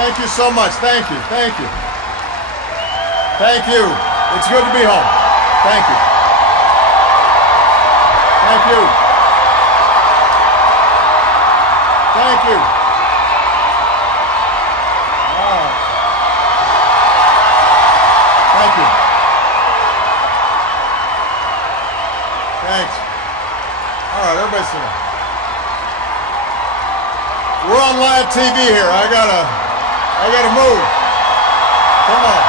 Thank you so much. Thank you. Thank you. Thank you. It's good to be home. Thank you. Thank you. Thank you. Thank you. Thanks. All right, everybody sit down. We're on live TV here. I gotta move. Come on.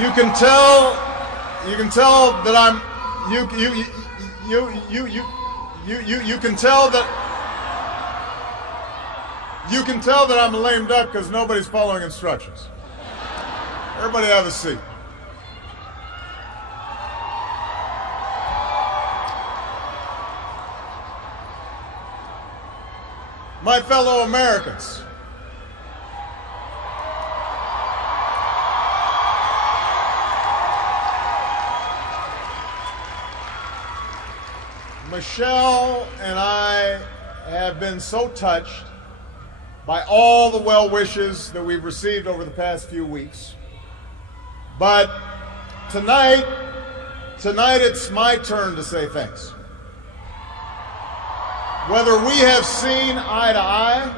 You can tell that I'm you can tell that I'm a lame duck because nobody's following instructions. Everybody have a seat. My fellow Americans, Michelle and I have been so touched by all the well wishes that we've received over the past few weeks. But tonight it's my turn to say thanks. Whether we have seen eye to eye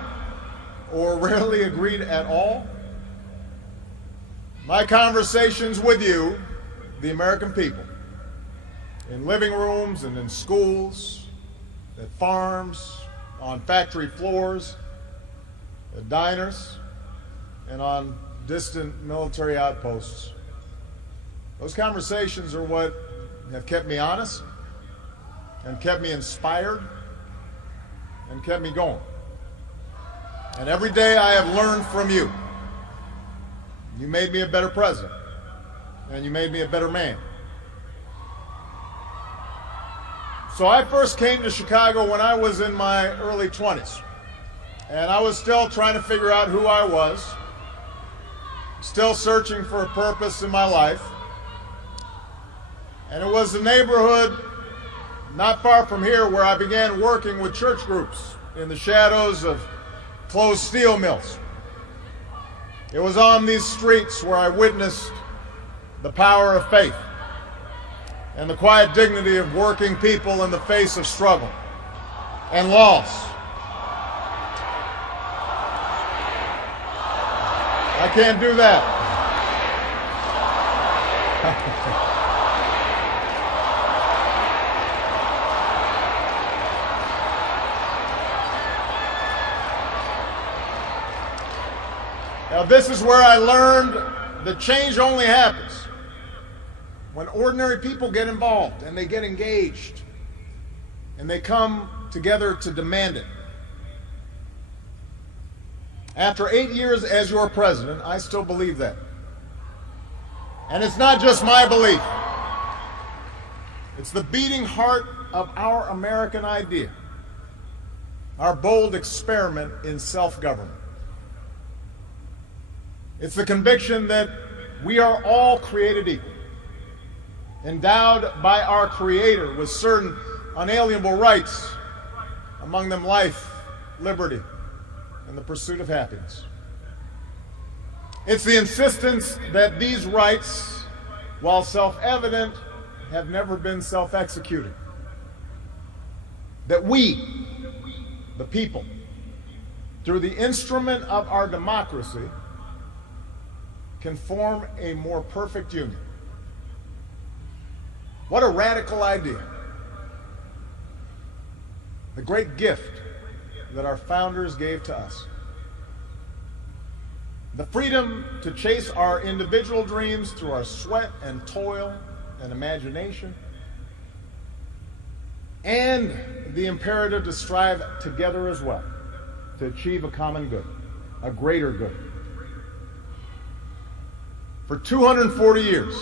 or rarely agreed at all, my conversations with you, the American people, in living rooms and in schools, at farms, on factory floors, at diners, and on distant military outposts. Those conversations are what have kept me honest and kept me inspired and kept me going. And every day I have learned from you. You made me a better president, and you made me a better man. So I first came to Chicago when I was in my early 20s, and I was still trying to figure out who I was, still searching for a purpose in my life. And it was the neighborhood not far from here where I began working with church groups in the shadows of closed steel mills. It was on these streets where I witnessed the power of faith and the quiet dignity of working people in the face of struggle and loss. I can't do that. Now, this is where I learned that change only happens when ordinary people get involved and they get engaged and they come together to demand it. After 8 years as your president, I still believe that. And it's not just my belief. It's the beating heart of our American idea, our bold experiment in self-government. It's the conviction that we are all created equal, endowed by our Creator with certain unalienable rights, among them life, liberty, and the pursuit of happiness. It's the insistence that these rights, while self-evident, have never been self-executed. That we, the people, through the instrument of our democracy, can form a more perfect union. What a radical idea. The great gift that our founders gave to us. The freedom to chase our individual dreams through our sweat and toil and imagination, and the imperative to strive together as well to achieve a common good, a greater good. For 240 years,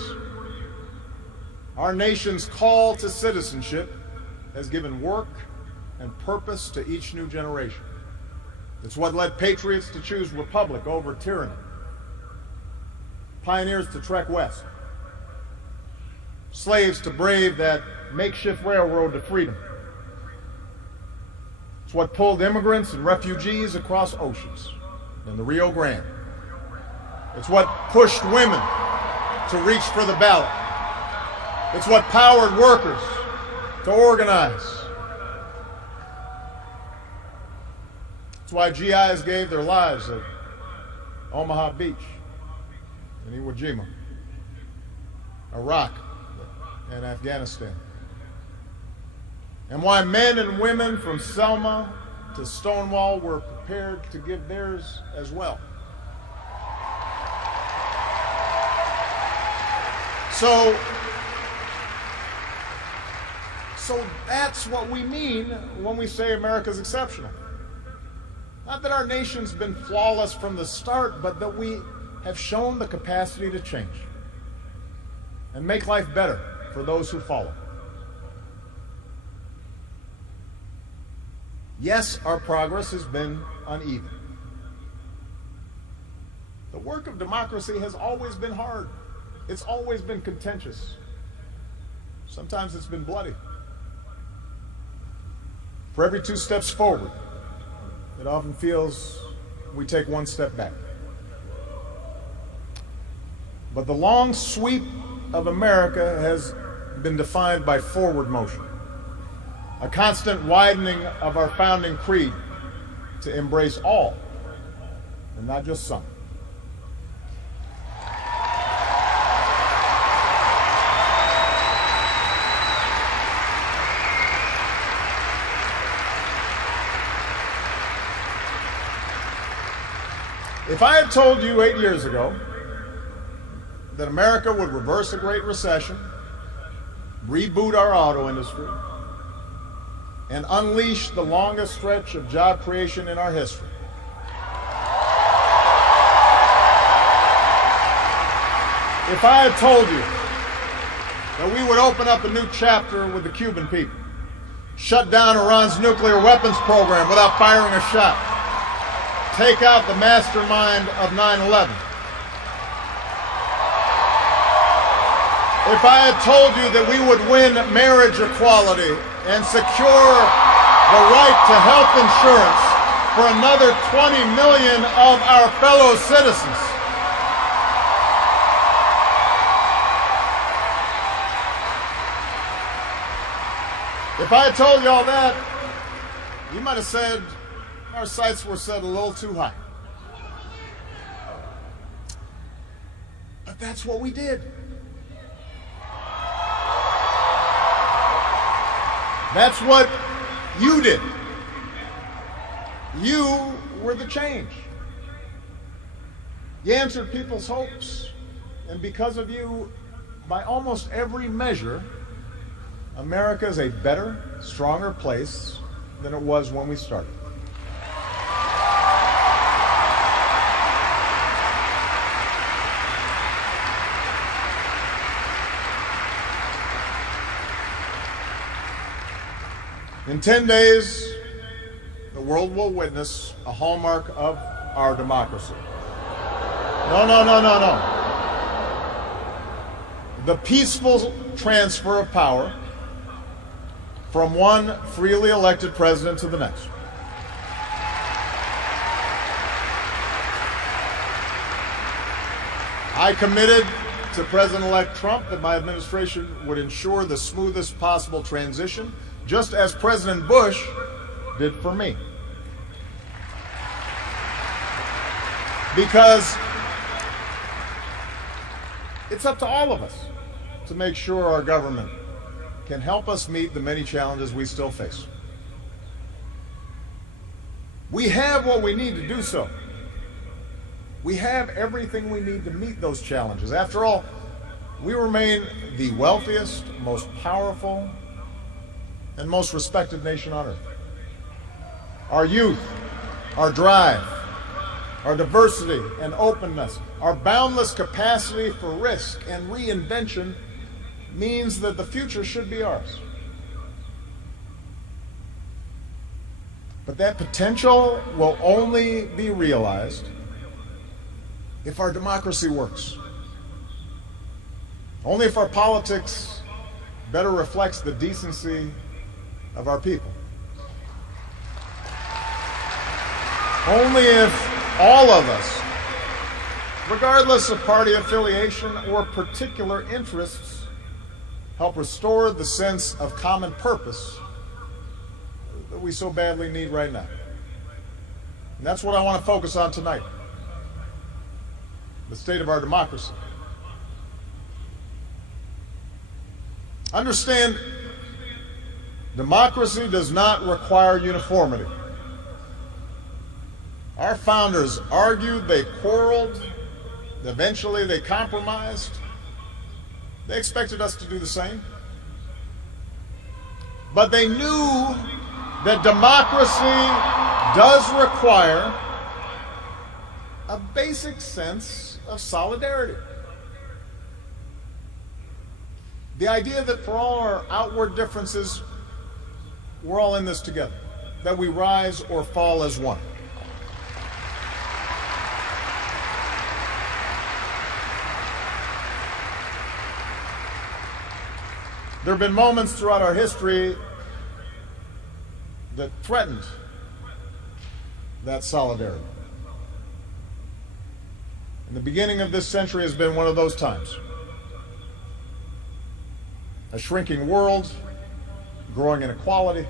our nation's call to citizenship has given work and purpose to each new generation. It's what led patriots to choose republic over tyranny, pioneers to trek west, slaves to brave that makeshift railroad to freedom. It's what pulled immigrants and refugees across oceans in the Rio Grande. It's what pushed women to reach for the ballot. It's what powered workers to organize. It's why GIs gave their lives at Omaha Beach, in Iwo Jima, Iraq, and Afghanistan. And why men and women from Selma to Stonewall were prepared to give theirs as well. So that's what we mean when we say America's exceptional. Not that our nation's been flawless from the start, but that we have shown the capacity to change and make life better for those who follow. Yes, our progress has been uneven. The work of democracy has always been hard. It's always been contentious. Sometimes it's been bloody. For every 2 steps forward, it often feels we take 1 step back. But the long sweep of America has been defined by forward motion, a constant widening of our founding creed to embrace all, and not just some. If I had told you 8 years ago that America would reverse a Great Recession, reboot our auto industry, and unleash the longest stretch of job creation in our history, if I had told you that we would open up a new chapter with the Cuban people, shut down Iran's nuclear weapons program without firing a shot, take out the mastermind of 9/11. If I had told you that we would win marriage equality and secure the right to health insurance for another 20 million of our fellow citizens, if I had told you all that, you might have said our sights were set a little too high. But that's what we did. That's what you did. You were the change. You answered people's hopes, and because of you, by almost every measure, America is a better, stronger place than it was when we started. In 10 days, the world will witness a hallmark of our democracy. No. The peaceful transfer of power from one freely elected president to the next. I committed to President-elect Trump that my administration would ensure the smoothest possible transition, just as President Bush did for me. Because it's up to all of us to make sure our government can help us meet the many challenges we still face. We have what we need to do so. We have everything we need to meet those challenges. After all, we remain the wealthiest, most powerful, and most respected nation on earth. Our youth, our drive, our diversity and openness, our boundless capacity for risk and reinvention means that the future should be ours. But that potential will only be realized if our democracy works. Only if our politics better reflects the decency of our people. Only if all of us, regardless of party affiliation or particular interests, help restore the sense of common purpose that we so badly need right now. And that's what I want to focus on tonight: the state of our democracy. Understand, democracy does not require uniformity. Our founders argued, they quarreled, eventually they compromised. They expected us to do the same. But they knew that democracy does require a basic sense of solidarity. The idea that for all our outward differences, we're all in this together, that we rise or fall as one. There have been moments throughout our history that threatened that solidarity. And the beginning of this century has been one of those times. A shrinking world, growing inequality,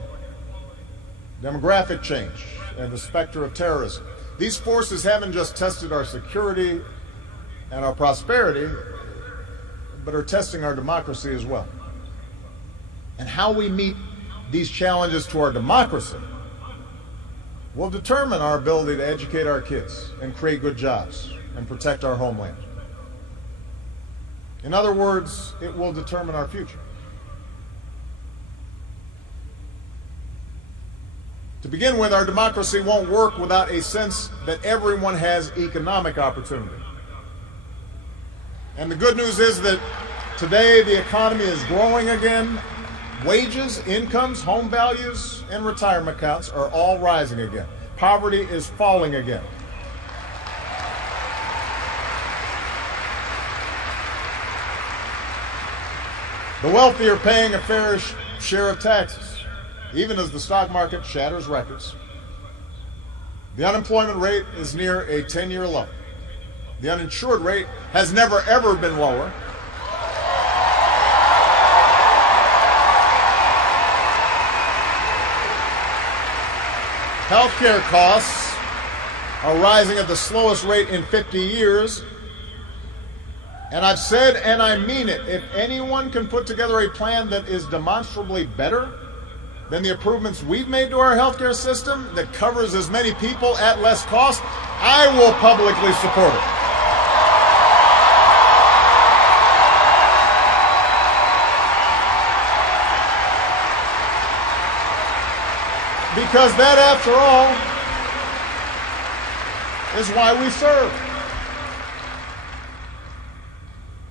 demographic change, and the specter of terrorism. These forces haven't just tested our security and our prosperity, but are testing our democracy as well. And how we meet these challenges to our democracy will determine our ability to educate our kids and create good jobs and protect our homeland. In other words, it will determine our future. To begin with, our democracy won't work without a sense that everyone has economic opportunity. And the good news is that today the economy is growing again. Wages, incomes, home values, and retirement accounts are all rising again. Poverty is falling again. The wealthy are paying a fair share of taxes, even as the stock market shatters records. The unemployment rate is near a 10-year low. The uninsured rate has never, ever been lower. Healthcare costs are rising at the slowest rate in 50 years. And I've said, and I mean it, if anyone can put together a plan that is demonstrably better than the improvements we've made to our healthcare system, that covers as many people at less cost, I will publicly support it. Because that, after all, is why we serve.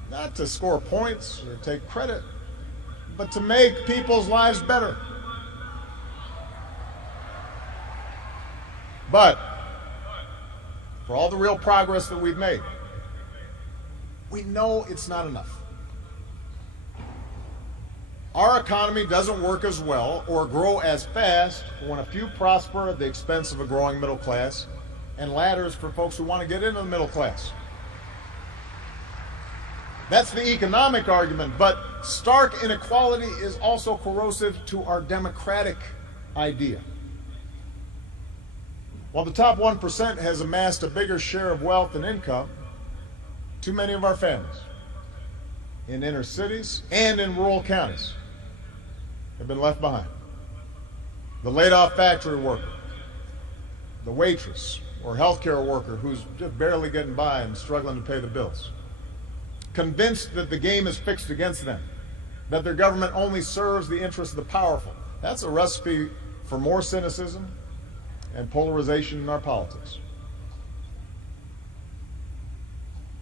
Not to score points or take credit, but to make people's lives better. But for all the real progress that we've made, we know it's not enough. Our economy doesn't work as well or grow as fast when a few prosper at the expense of a growing middle class and ladders for folks who want to get into the middle class. That's the economic argument, but stark inequality is also corrosive to our democratic idea. While the top 1% has amassed a bigger share of wealth and income, too many of our families in inner cities and in rural counties have been left behind. The laid-off factory worker, the waitress or healthcare worker who's just barely getting by and struggling to pay the bills, convinced that the game is fixed against them, that their government only serves the interests of the powerful. That's a recipe for more cynicism and polarization in our politics.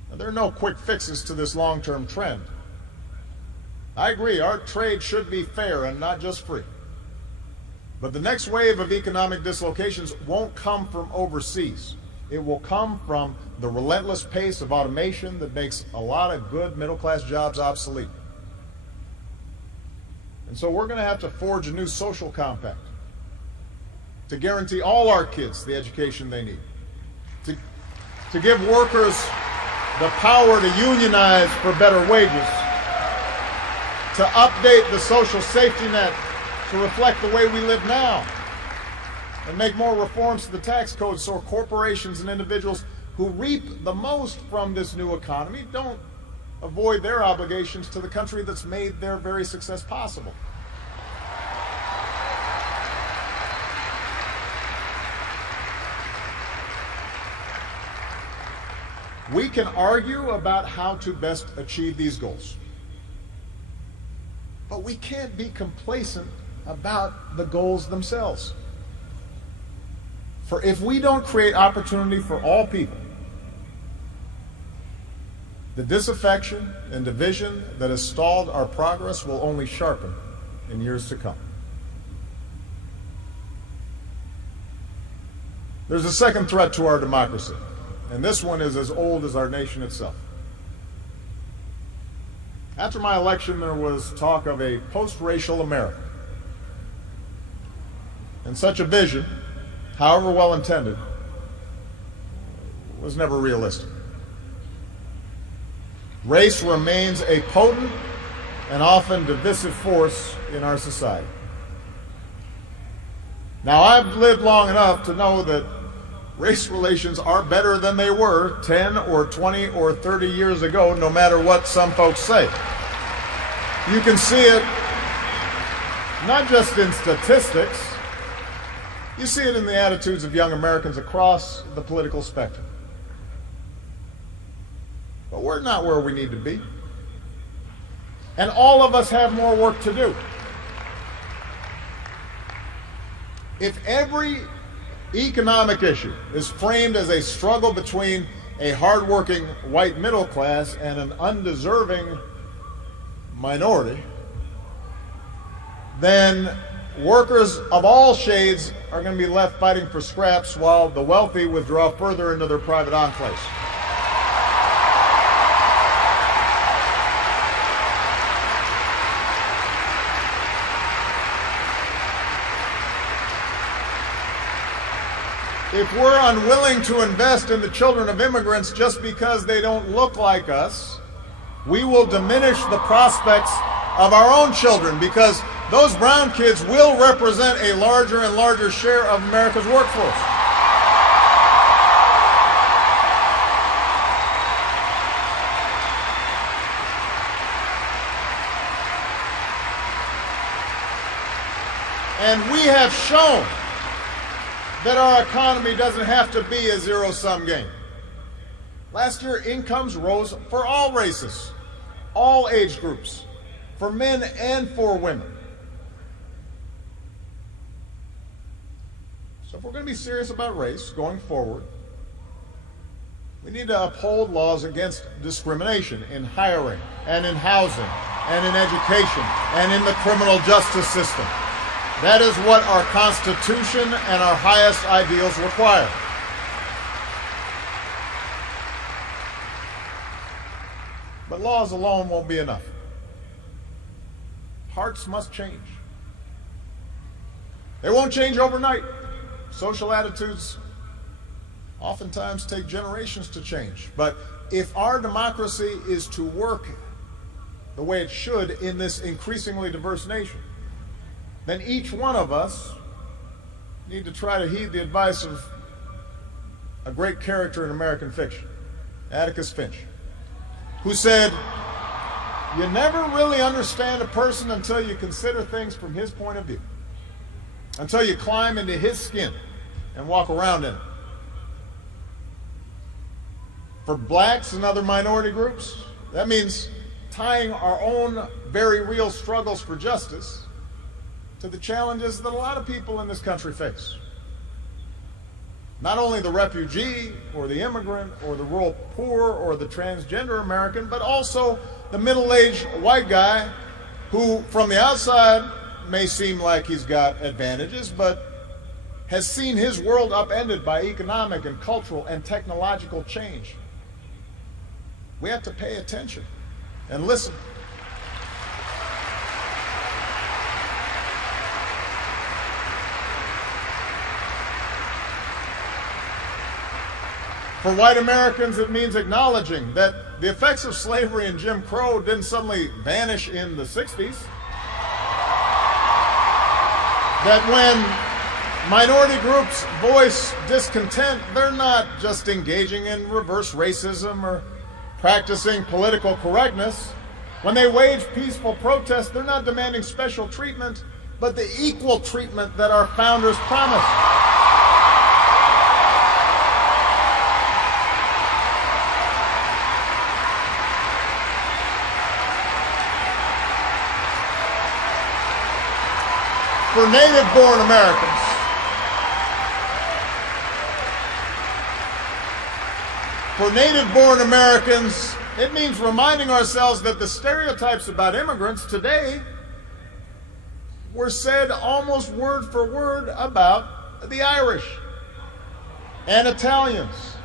Now, there are no quick fixes to this long-term trend. I agree, our trade should be fair and not just free. But the next wave of economic dislocations won't come from overseas. It will come from the relentless pace of automation that makes a lot of good middle-class jobs obsolete. And so we're going to have to forge a new social compact to guarantee all our kids the education they need, to give workers the power to unionize for better wages, to update the social safety net to reflect the way we live now, and make more reforms to the tax code so corporations and individuals who reap the most from this new economy don't avoid their obligations to the country that's made their very success possible. We can argue about how to best achieve these goals, but we can't be complacent about the goals themselves. For if we don't create opportunity for all people, the disaffection and division that has stalled our progress will only sharpen in years to come. There's a second threat to our democracy, and this one is as old as our nation itself. After my election, there was talk of a post-racial America. And such a vision, however well intended, was never realistic. Race remains a potent and often divisive force in our society. Now, I've lived long enough to know that race relations are better than they were 10 or 20 or 30 years ago, no matter what some folks say. You can see it not just in statistics, you see it in the attitudes of young Americans across the political spectrum. But we're not where we need to be. And all of us have more work to do. If every economic issue is framed as a struggle between a hardworking white middle class and an undeserving minority, then workers of all shades are going to be left fighting for scraps while the wealthy withdraw further into their private enclaves. If we're unwilling to invest in the children of immigrants just because they don't look like us, we will diminish the prospects of our own children, because those brown kids will represent a larger and larger share of America's workforce. And we have shown that our economy doesn't have to be a zero-sum game. Last year, incomes rose for all races, all age groups, for men and for women. So if we're going to be serious about race going forward, we need to uphold laws against discrimination in hiring and in housing and in education and in the criminal justice system. That is what our Constitution and our highest ideals require. But laws alone won't be enough. Hearts must change. They won't change overnight. Social attitudes oftentimes take generations to change. But if our democracy is to work the way it should in this increasingly diverse nation, then each one of us need to try to heed the advice of a great character in American fiction, Atticus Finch, who said, "You never really understand a person until you consider things from his point of view, until you climb into his skin and walk around in it." For blacks and other minority groups, that means tying our own very real struggles for justice to the challenges that a lot of people in this country face. Not only the refugee or the immigrant or the rural poor or the transgender American, but also the middle-aged white guy who, from the outside, may seem like he's got advantages, but has seen his world upended by economic and cultural and technological change. We have to pay attention and listen. For white Americans, it means acknowledging that the effects of slavery and Jim Crow didn't suddenly vanish in the 60s. That when minority groups voice discontent, they're not just engaging in reverse racism or practicing political correctness. When they wage peaceful protest, they're not demanding special treatment, but the equal treatment that our founders promised. For native-born Americans, it means reminding ourselves that the stereotypes about immigrants today were said almost word for word about the Irish and Italians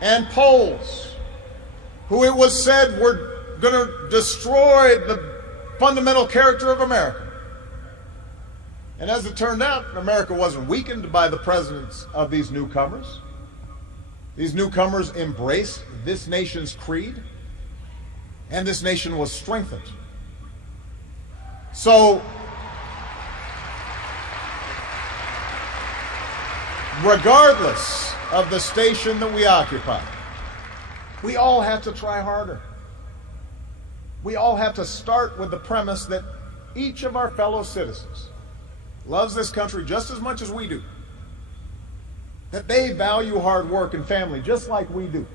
and Poles, who it was said were going to destroy the fundamental character of America. And as it turned out, America wasn't weakened by the presence of these newcomers. These newcomers embraced this nation's creed, and this nation was strengthened. So, regardless of the station that we occupy, we all have to try harder. We all have to start with the premise that each of our fellow citizens loves this country just as much as we do, that they value hard work and family just like we do,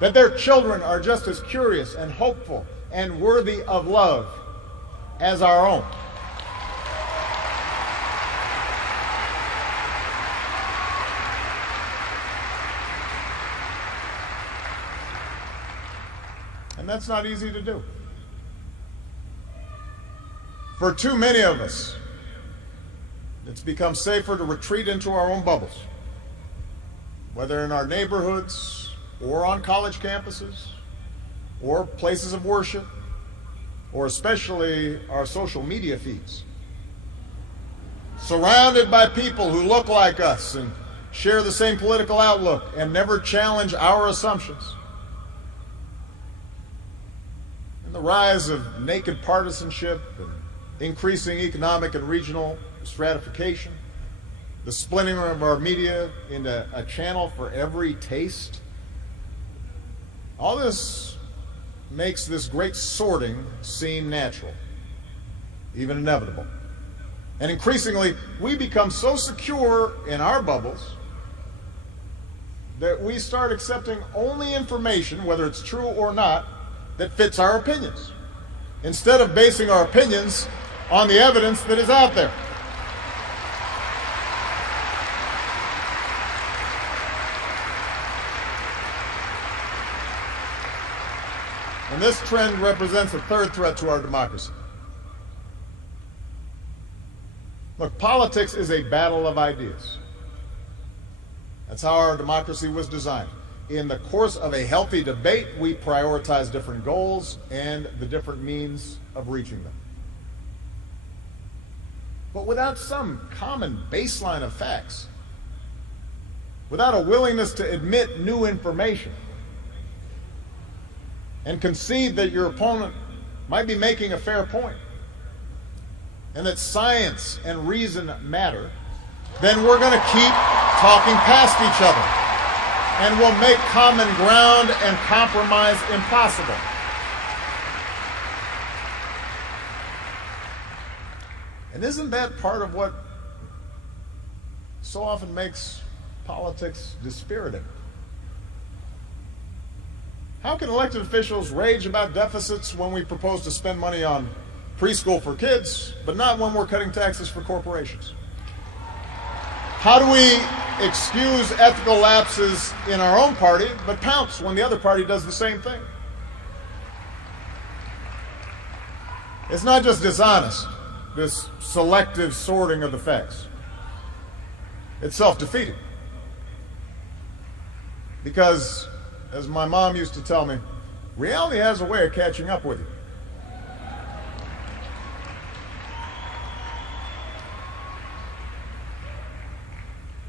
that their children are just as curious and hopeful and worthy of love as our own. And that's not easy to do. For too many of us, it's become safer to retreat into our own bubbles, whether in our neighborhoods or on college campuses or places of worship, or especially our social media feeds. Surrounded by people who look like us and share the same political outlook and never challenge our assumptions. And the rise of naked partisanship and increasing economic and regional stratification, the splintering of our media into a channel for every taste. All this makes this great sorting seem natural, even inevitable. And increasingly, we become so secure in our bubbles that we start accepting only information, whether it's true or not, that fits our opinions, instead of basing our opinions on the evidence that is out there. And this trend represents a third threat to our democracy. Look, politics is a battle of ideas. That's how our democracy was designed. In the course of a healthy debate, we prioritize different goals and the different means of reaching them. But without some common baseline of facts, without a willingness to admit new information, and concede that your opponent might be making a fair point, and that science and reason matter, then we're going to keep talking past each other, and we'll make common ground and compromise impossible. And isn't that part of what so often makes politics dispiriting? How can elected officials rage about deficits when we propose to spend money on preschool for kids, but not when we're cutting taxes for corporations? How do we excuse ethical lapses in our own party, but pounce when the other party does the same thing? It's not just dishonest. this selective sorting of the facts. It's self-defeating. Because, as my mom used to tell me, reality has a way of catching up with you.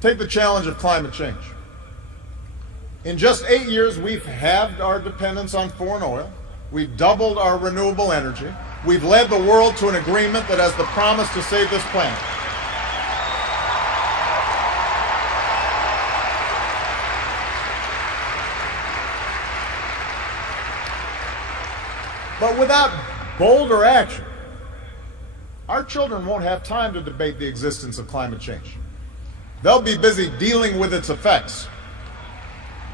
Take the challenge of climate change. In just 8 years, we've halved our dependence on foreign oil. We've doubled our renewable energy. We've led the world to an agreement that has the promise to save this planet. But without bolder action, our children won't have time to debate the existence of climate change. They'll be busy dealing with its effects.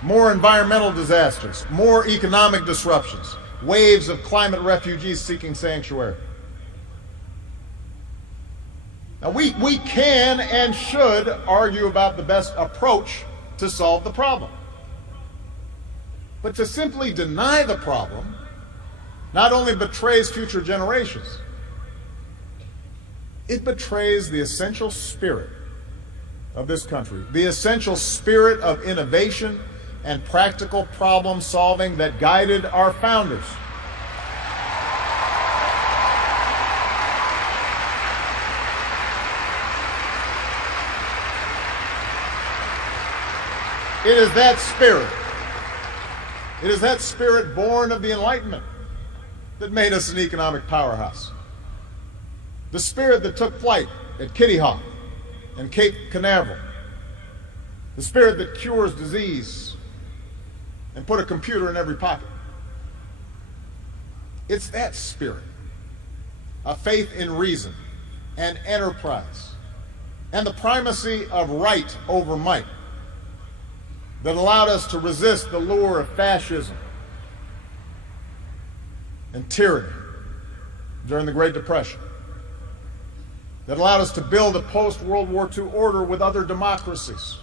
More environmental disasters, more economic disruptions, waves of climate refugees seeking sanctuary. Now, we can and should argue about the best approach to solve the problem. But to simply deny the problem not only betrays future generations, it betrays the essential spirit of this country, the essential spirit of innovation and practical problem solving that guided our founders. It is that spirit born of the Enlightenment that made us an economic powerhouse. The spirit that took flight at Kitty Hawk and Cape Canaveral. The spirit that cures disease and put a computer in every pocket. It's that spirit, a faith in reason and enterprise and the primacy of right over might that allowed us to resist the lure of fascism and tyranny during the Great Depression, that allowed us to build a post-World War II order with other democracies,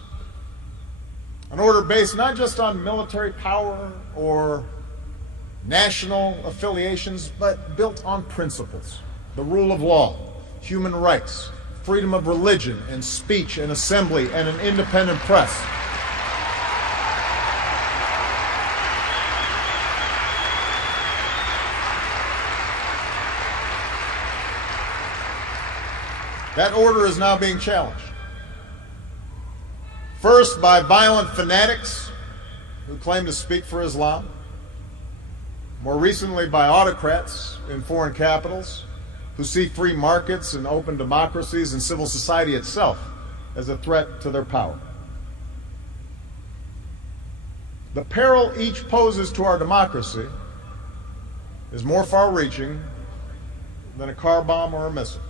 an order based not just on military power or national affiliations, but built on principles: the rule of law, human rights, freedom of religion and speech and assembly, and an independent press. That order is now being challenged. First, by violent fanatics who claim to speak for Islam. More recently, by autocrats in foreign capitals who see free markets and open democracies and civil society itself as a threat to their power. The peril each poses to our democracy is more far-reaching than a car bomb or a missile.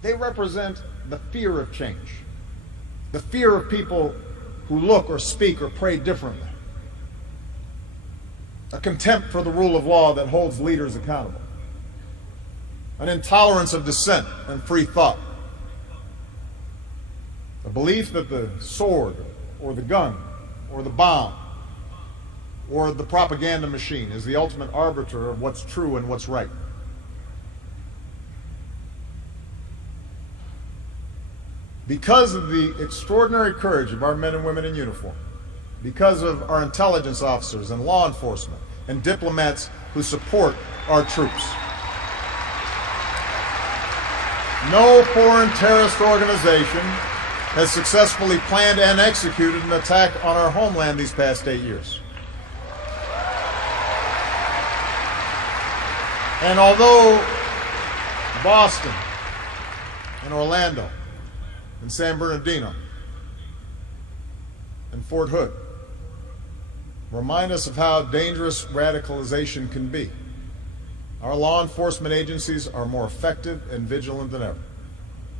They represent the fear of change, the fear of people who look or speak or pray differently, a contempt for the rule of law that holds leaders accountable, an intolerance of dissent and free thought, a belief that the sword or the gun or the bomb or the propaganda machine is the ultimate arbiter of what's true and what's right. Because of the extraordinary courage of our men and women in uniform, because of our intelligence officers and law enforcement and diplomats who support our troops, no foreign terrorist organization has successfully planned and executed an attack on our homeland these past 8 years. And although Boston and Orlando and San Bernardino and Fort Hood remind us of how dangerous radicalization can be, our law enforcement agencies are more effective and vigilant than ever.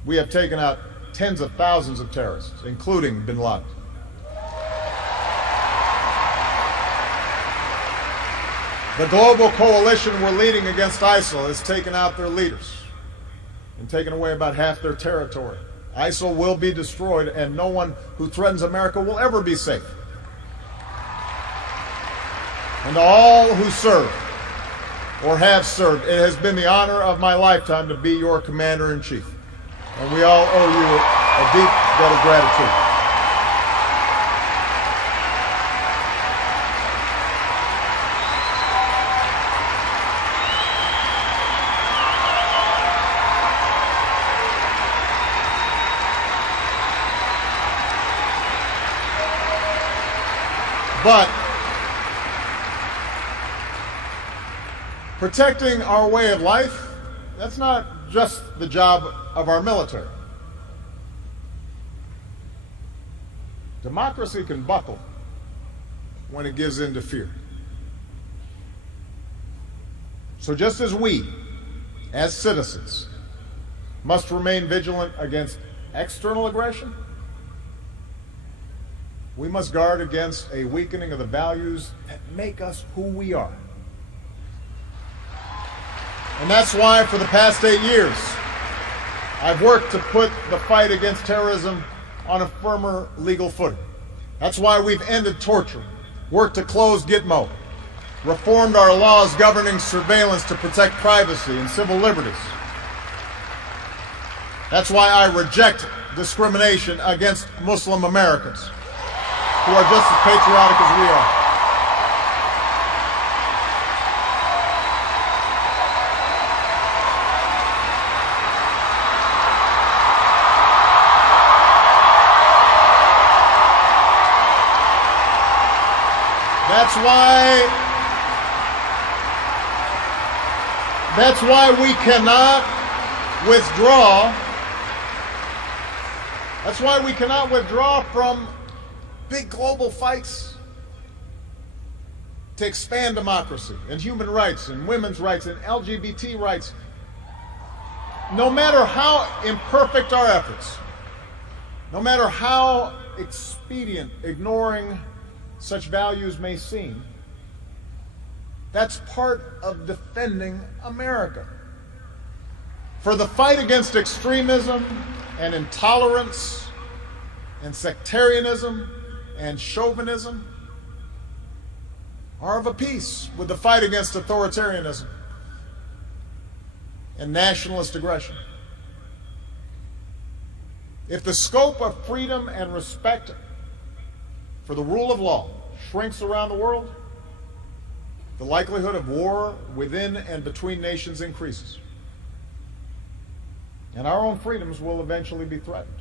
We have taken out tens of thousands of terrorists, including bin Laden. The global coalition we're leading against ISIL has taken out their leaders and taken away about half their territory. ISIL will be destroyed, and no one who threatens America will ever be safe. And to all who serve or have served, it has been the honor of my lifetime to be your Commander-in-Chief. And we all owe you a deep debt of gratitude. But protecting our way of life, that's not just the job of our military. Democracy can buckle when it gives in to fear. So just as we, as citizens, must remain vigilant against external aggression, we must guard against a weakening of the values that make us who we are. And that's why for the past 8 years, I've worked to put the fight against terrorism on a firmer legal footing. That's why we've ended torture, worked to close Gitmo, reformed our laws governing surveillance to protect privacy and civil liberties. That's why I reject discrimination against Muslim Americans, who are just as patriotic as we are. That's why we cannot withdraw. That's why we cannot withdraw from big global fights to expand democracy and human rights and women's rights and LGBT rights. No matter how imperfect our efforts, no matter how expedient ignoring such values may seem, that's part of defending America. For the fight against extremism and intolerance and sectarianism and chauvinism are of a piece with the fight against authoritarianism and nationalist aggression. If the scope of freedom and respect for the rule of law shrinks around the world, the likelihood of war within and between nations increases, and our own freedoms will eventually be threatened.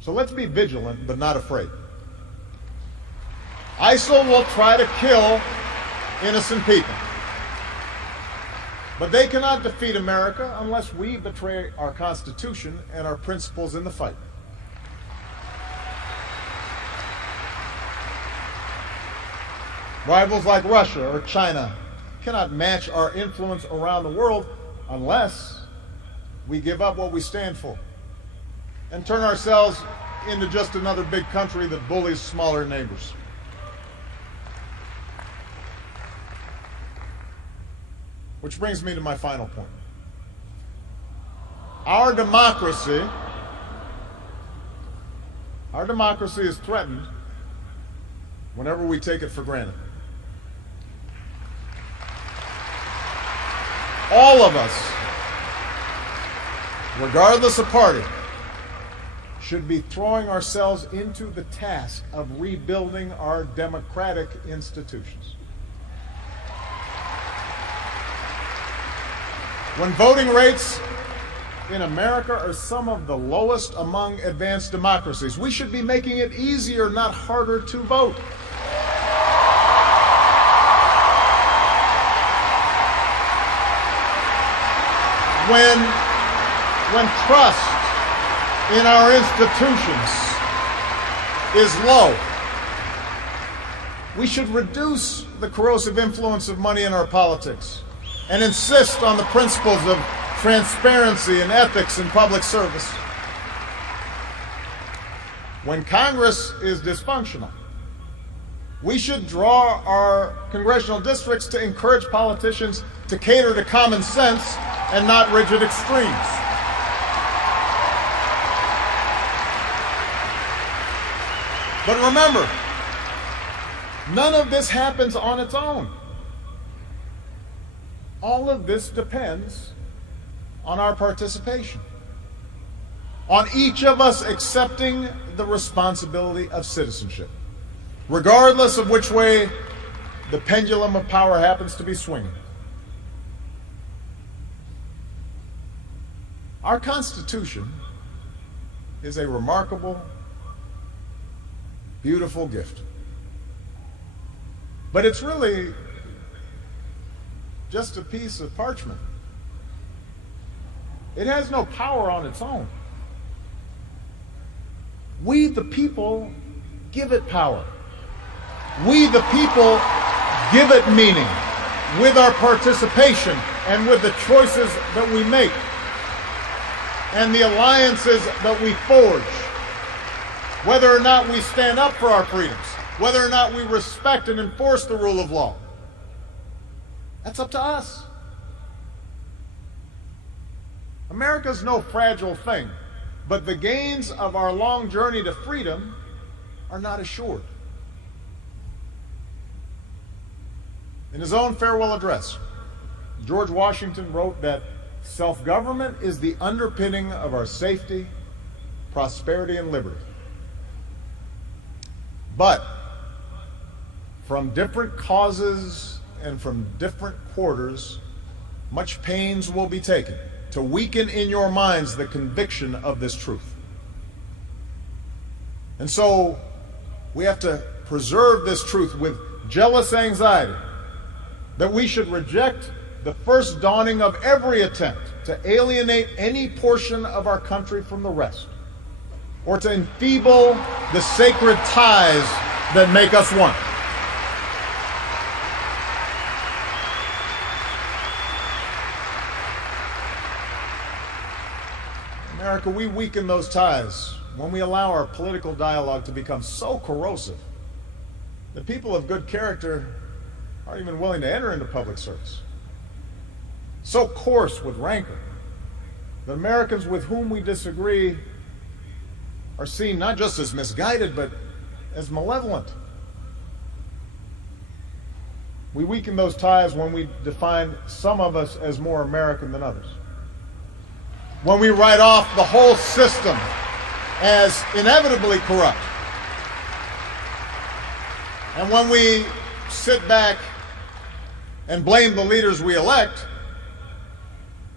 So let's be vigilant, but not afraid. ISIL will try to kill innocent people, but they cannot defeat America unless we betray our Constitution and our principles in the fight. Rivals like Russia or China cannot match our influence around the world unless we give up what we stand for and turn ourselves into just another big country that bullies smaller neighbors. Which brings me to my final point. Our democracy is threatened whenever we take it for granted. All of us, regardless of party, should be throwing ourselves into the task of rebuilding our democratic institutions. When voting rates in America are some of the lowest among advanced democracies, we should be making it easier, not harder, to vote. When trust in our institutions is low, we should reduce the corrosive influence of money in our politics and insist on the principles of transparency and ethics in public service. When Congress is dysfunctional, we should draw our congressional districts to encourage politicians to cater to common sense and not rigid extremes. But remember, None of this happens on its own. All of this depends on our participation, on each of us accepting the responsibility of citizenship, regardless of which way the pendulum of power happens to be swinging. Our Constitution is a remarkable, beautiful gift. But it's really just a piece of parchment. It has no power on its own. We, the people, give it power. We, the people, give it meaning with our participation and with the choices that we make and the alliances that we forge. Whether or not we stand up for our freedoms, whether or not we respect and enforce the rule of law, that's up to us. America's no fragile thing, but the gains of our long journey to freedom are not assured. In his own farewell address, George Washington wrote that self-government is the underpinning of our safety, prosperity, and liberty. But from different causes and from different quarters, much pains will be taken to weaken in your minds the conviction of this truth. And so we have to preserve this truth with jealous anxiety that we should reject the first dawning of every attempt to alienate any portion of our country from the rest, or to enfeeble the sacred ties that make us one. America, we weaken those ties when we allow our political dialogue to become so corrosive that people of good character aren't even willing to enter into public service. So coarse with rancor that Americans with whom we disagree are seen not just as misguided, but as malevolent. We weaken those ties when we define some of us as more American than others, when we write off the whole system as inevitably corrupt, and when we sit back and blame the leaders we elect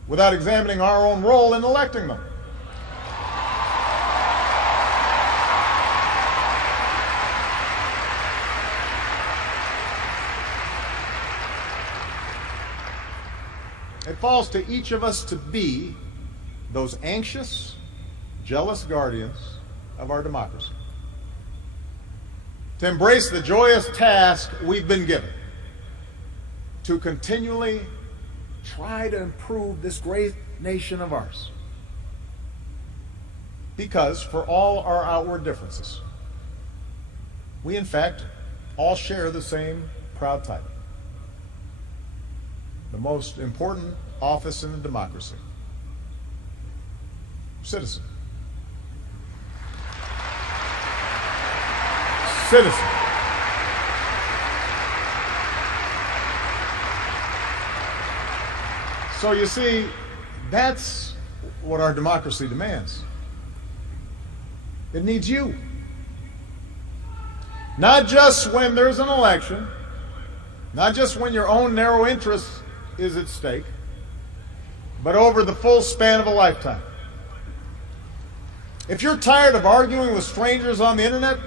without examining our own role in electing them. It falls to each of us to be those anxious, jealous guardians of our democracy, to embrace the joyous task we've been given to continually try to improve this great nation of ours. Because for all our outward differences, we in fact all share the same proud title, the most important office in a democracy: citizen. Citizen. So you see, that's what our democracy demands. It needs you. Not just when there's an election, not just when your own narrow interest is at stake, but over the full span of a lifetime. If you're tired of arguing with strangers on the internet,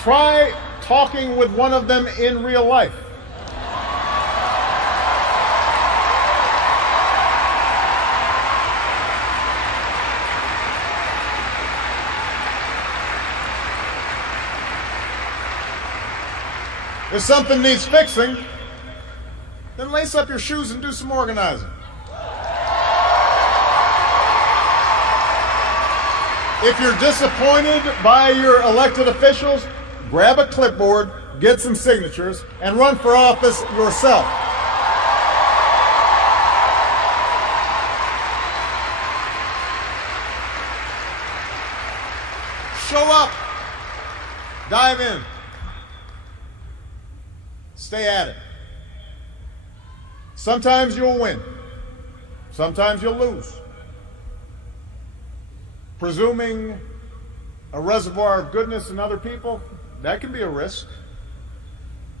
try talking with one of them in real life. If something needs fixing, then lace up your shoes and do some organizing. If you're disappointed by your elected officials, grab a clipboard, get some signatures, and run for office yourself. Show up. Dive in. Stay at it. Sometimes you'll win. Sometimes you'll lose. Presuming a reservoir of goodness in other people, that can be a risk.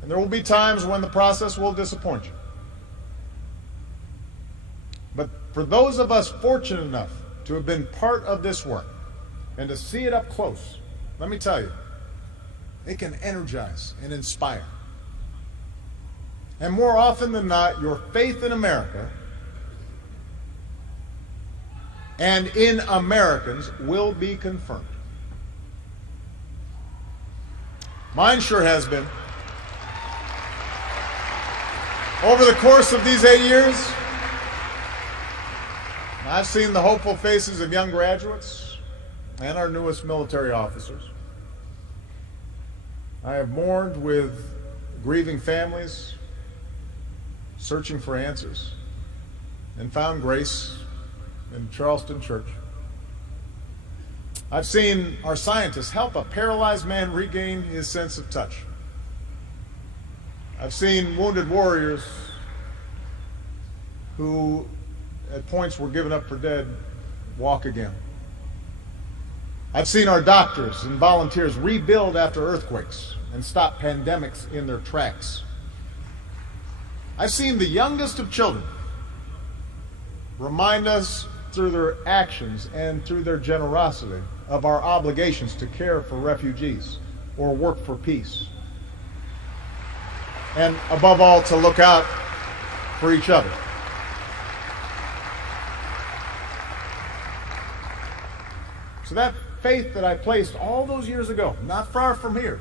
And there will be times when the process will disappoint you. But for those of us fortunate enough to have been part of this work and to see it up close, let me tell you, it can energize and inspire. And more often than not, your faith in America and in Americans will be confirmed. Mine sure has been. Over the course of these 8 years, I've seen the hopeful faces of young graduates and our newest military officers. I have mourned with grieving families, searching for answers, and found grace in Charleston Church. I've seen our scientists help a paralyzed man regain his sense of touch. I've seen wounded warriors who at points were given up for dead walk again. I've seen our doctors and volunteers rebuild after earthquakes and stop pandemics in their tracks. I've seen the youngest of children remind us through their actions and through their generosity of our obligations to care for refugees or work for peace. And above all, to look out for each other. So that faith that I placed all those years ago, not far from here,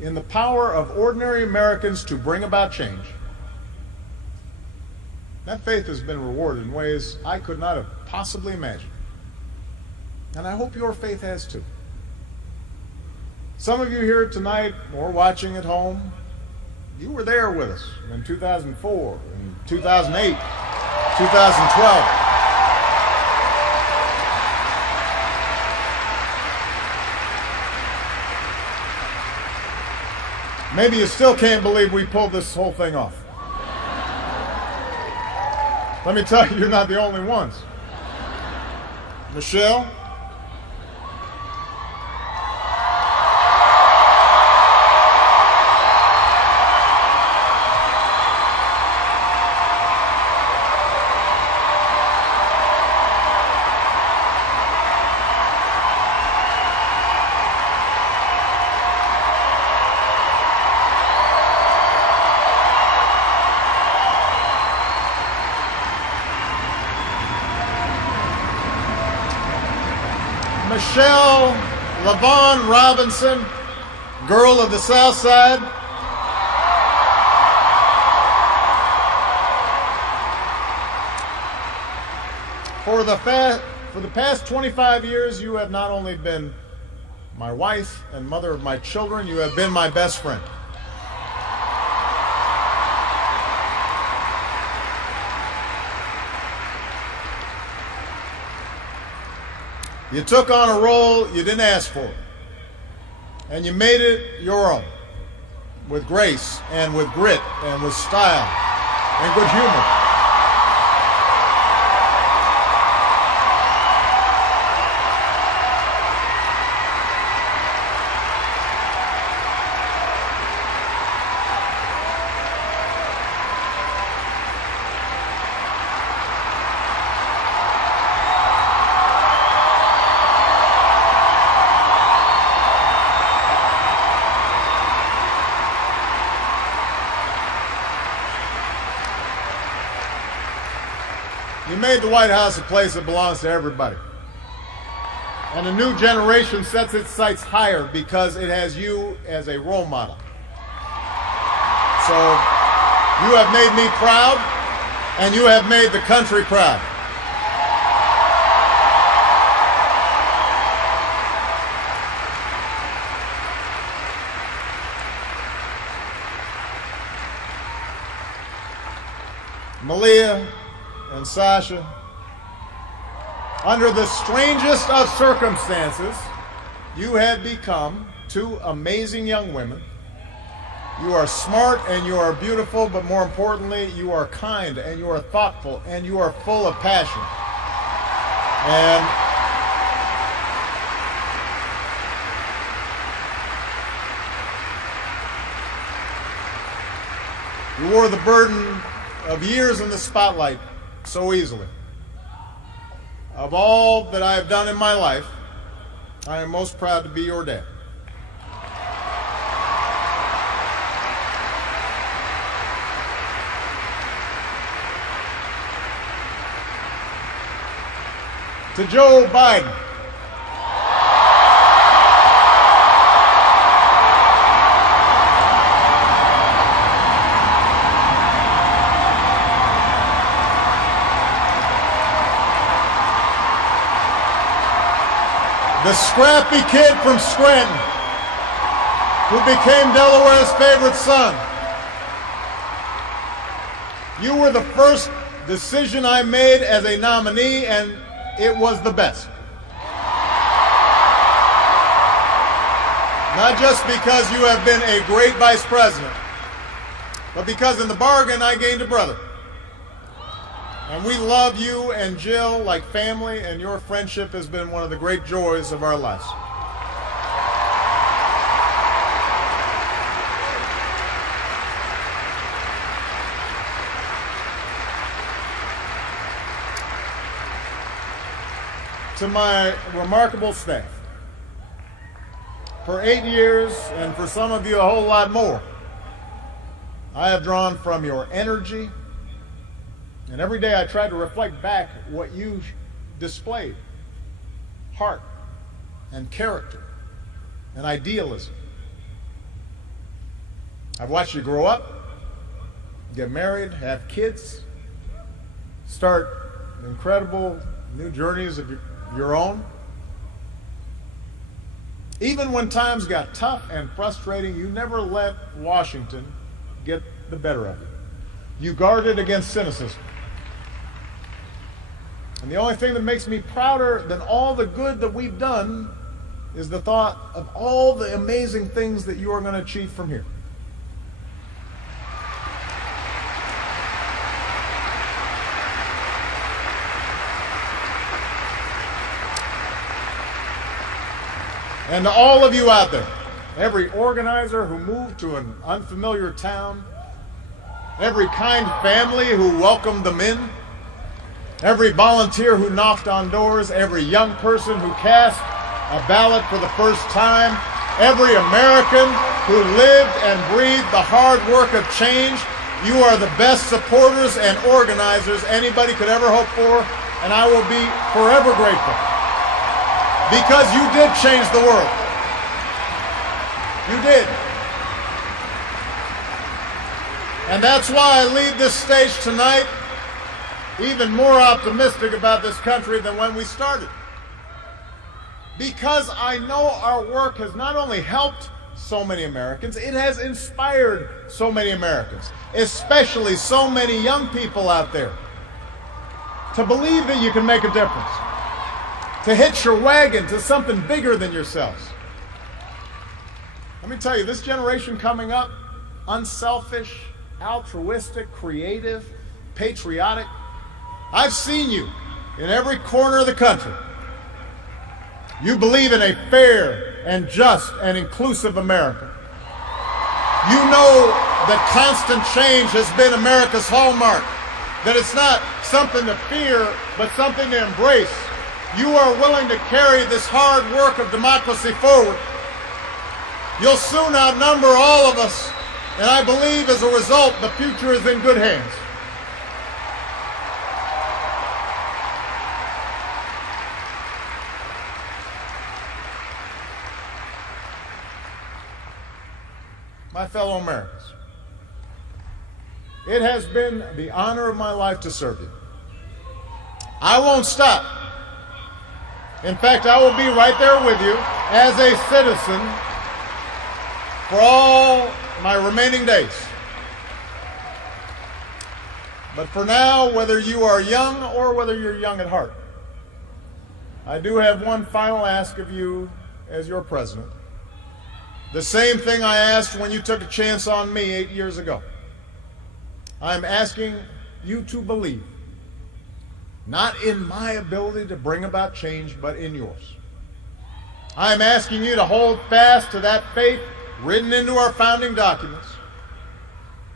in the power of ordinary Americans to bring about change, that faith has been rewarded in ways I could not have possibly imagined. And I hope your faith has too. Some of you here tonight or watching at home, you were there with us in 2004, in 2008, 2012. Maybe you still can't believe we pulled this whole thing off. Let me tell you, you're not the only ones. Michelle, Michelle LaVaughn Robinson, girl of the South Side. For the past 25 years, you have not only been my wife and mother of my children, you have been my best friend. You took on a role you didn't ask for, and you made it your own, with grace and with grit and with style and good humor. You made the White House a place that belongs to everybody. And a new generation sets its sights higher because it has you as a role model. So you have made me proud, and you have made the country proud. Malia and Sasha, under the strangest of circumstances, you have become two amazing young women You are smart and you are beautiful, but more importantly, you are kind and you are thoughtful and you are full of passion. And you wore the burden of years in the spotlight so easily. Of all that I have done in my life, I am most proud to be your dad. To Joe Biden, the scrappy kid from Scranton who became Delaware's favorite son. You were the first decision I made as a nominee, and it was the best. Not just because you have been a great vice president, but because in the bargain I gained a brother. And we love you and Jill like family, and your friendship has been one of the great joys of our lives. To my remarkable staff, for 8 years, and for some of you a whole lot more, I have drawn from your energy, and every day I try to reflect back what you displayed: heart and character and idealism. I've watched you grow up, get married, have kids, start incredible new journeys of your own. Even when times got tough and frustrating, you never let Washington get the better of you. You guarded against cynicism. And the only thing that makes me prouder than all the good that we've done is the thought of all the amazing things that you are going to achieve from here. And to all of you out there, every organizer who moved to an unfamiliar town, every kind family who welcomed them in, every volunteer who knocked on doors, every young person who cast a ballot for the first time, every American who lived and breathed the hard work of change, you are the best supporters and organizers anybody could ever hope for, and I will be forever grateful. Because you did change the world. You did. And that's why I leave this stage tonight even more optimistic about this country than when we started. Because I know our work has not only helped so many Americans, it has inspired so many Americans, especially so many young people out there, to believe that you can make a difference, to hitch your wagon to something bigger than yourselves. Let me tell you, this generation coming up, unselfish, altruistic, creative, patriotic, I've seen you in every corner of the country. You believe in a fair and just and inclusive America. You know that constant change has been America's hallmark, that it's not something to fear, but something to embrace. You are willing to carry this hard work of democracy forward. You'll soon outnumber all of us, and I believe as a result, the future is in good hands. My fellow Americans, it has been the honor of my life to serve you. I won't stop. In fact, I will be right there with you as a citizen for all my remaining days. But for now, whether you are young or whether you're young at heart, I do have one final ask of you as your president. The same thing I asked when you took a chance on me 8 years ago. I'm asking you to believe, not in my ability to bring about change, but in yours. I'm asking you to hold fast to that faith written into our founding documents,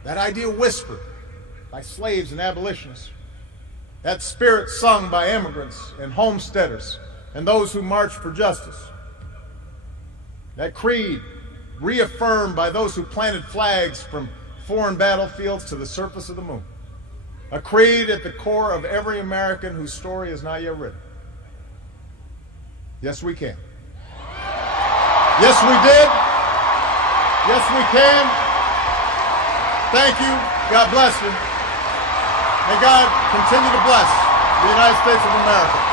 that idea whispered by slaves and abolitionists, that spirit sung by immigrants and homesteaders and those who marched for justice, that creed reaffirmed by those who planted flags from foreign battlefields to the surface of the moon, a creed at the core of every American whose story is not yet written. Yes, we can. Yes, we did. Yes, we can. Thank you. God bless you. May God continue to bless the United States of America.